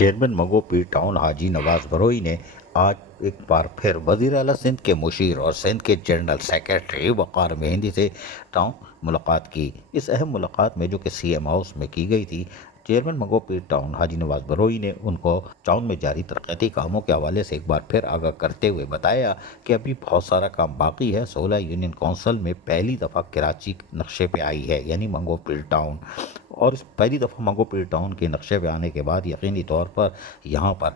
Chairman منگو پیر town حاجی نواز بروئی نے آج ایک بار پھر وزیر اعلیٰ سندھ کے مشیر اور سندھ کے جنرل سیکرٹری وقار مہندی سے ٹاؤن ملاقات کی۔ اس اہم ملاقات میں جو کہ سی ایم ہاؤس میں کی گئی تھی، چیئرمین منگو پیر ٹاؤن حاجی نواز بروئی نے ان کو ٹاؤن میں جاری ترقیاتی کاموں کے حوالے سے ایک بار پھر آگاہ کرتے ہوئے بتایا کہ ابھی بہت سارا کام باقی ہے۔ 16 یونین کونسل میں پہلی دفعہ کراچی نقشے پہ آئی ہے، یعنی منگو پیر ٹاؤن، اور اس پہلی دفعہ منگو پیر ٹاؤن کے نقشے پہ آنے کے بعد یقینی طور پر یہاں پر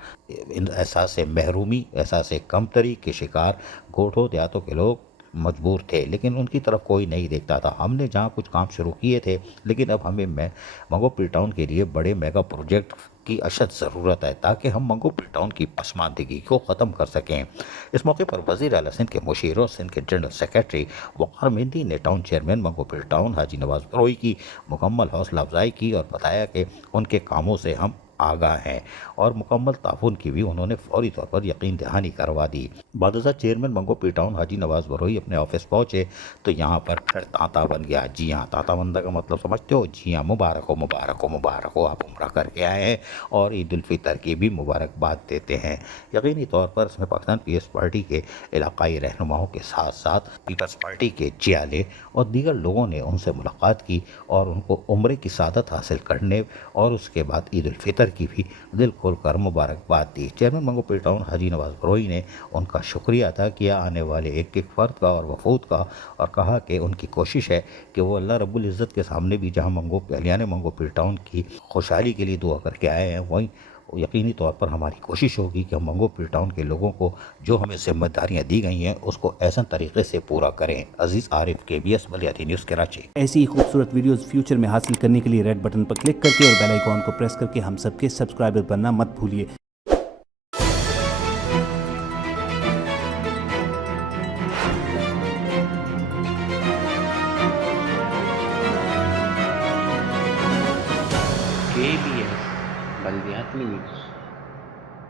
احساس محرومی، احساس کمتری کے شکار گوٹھوں دیہاتوں کے لوگ مجبور تھے، لیکن ان کی طرف کوئی نہیں دیکھتا تھا۔ ہم نے جہاں کچھ کام شروع کیے تھے، لیکن اب ہمیں منگو پیر ٹاؤن کے لیے بڑے میگا پروجیکٹ کی اشد ضرورت ہے تاکہ ہم منگو پیر ٹاؤن کی پسماندگی کو ختم کر سکیں۔ اس موقع پر وزیر اعلیٰ سندھ کے مشیر اور سندھ کے جنرل سیکرٹری وقار مہندی نے ٹاؤن چیئرمین منگو پیر ٹاؤن حاجی نواز بروئی کی مکمل حوصلہ افزائی کی اور بتایا کہ ان کے کاموں سے ہم آگاہ ہیں، اور مکمل تعاون کی بھی انہوں نے فوری طور پر یقین دہانی کروا دی۔ بعد ازاں چیئرمین منگو پیر ٹاؤن حاجی نواز بروئی اپنے آفس پہنچے تو یہاں پر پھر تانتا بن گیا۔ جی ہاں، تانتا بندہ کا مطلب سمجھتے ہو؟ جی ہاں، مبارک ہو مبارک ہو مبارک ہو، آپ عمرہ کر کے آئے ہیں اور عید الفطر کی بھی مبارکباد دیتے ہیں۔ یقینی طور پر اس میں پاکستان پیس پارٹی کے علاقائی رہنماؤں کے ساتھ ساتھ پیپلز پارٹی کے جیالے اور دیگر لوگوں نے ان سے ملاقات کی اور ان کو عمرے کی سعادت حاصل کرنے اور اس کے بعد عید الفطر کی بھی دل کھول کر مبارکباد دی۔ چیئرمین منگو پیر ٹاؤن حاجی نواز بروئی نے ان کا شکریہ ادا کیا، آنے والے ایک ایک فرد کا اور وفود کا، اور کہا کہ ان کی کوشش ہے کہ وہ اللہ رب العزت کے سامنے بھی جہاں منگو پیر ٹاؤن کی خوشحالی کے لیے دعا کر کے آئے ہیں، وہیں یقینی طور پر ہماری کوشش ہوگی کہ ہم منگو پیر ٹاؤن کے لوگوں کو جو ہمیں ذمہ داریاں دی گئی ہیں اس کو احسن طریقے سے پورا کریں۔ عزیز عارف، KBS بلیاتی نیوز کراچی۔ ایسی ہی خوبصورت ویڈیوز فیوچر میں حاصل کرنے کے لیے ریڈ بٹن پر کلک کر کے اور بیل آئیکن کو پریس کر کے ہم سب کے سبسکرائبر بننا مت بھولیے۔ KBS بلدیاتی نیوز۔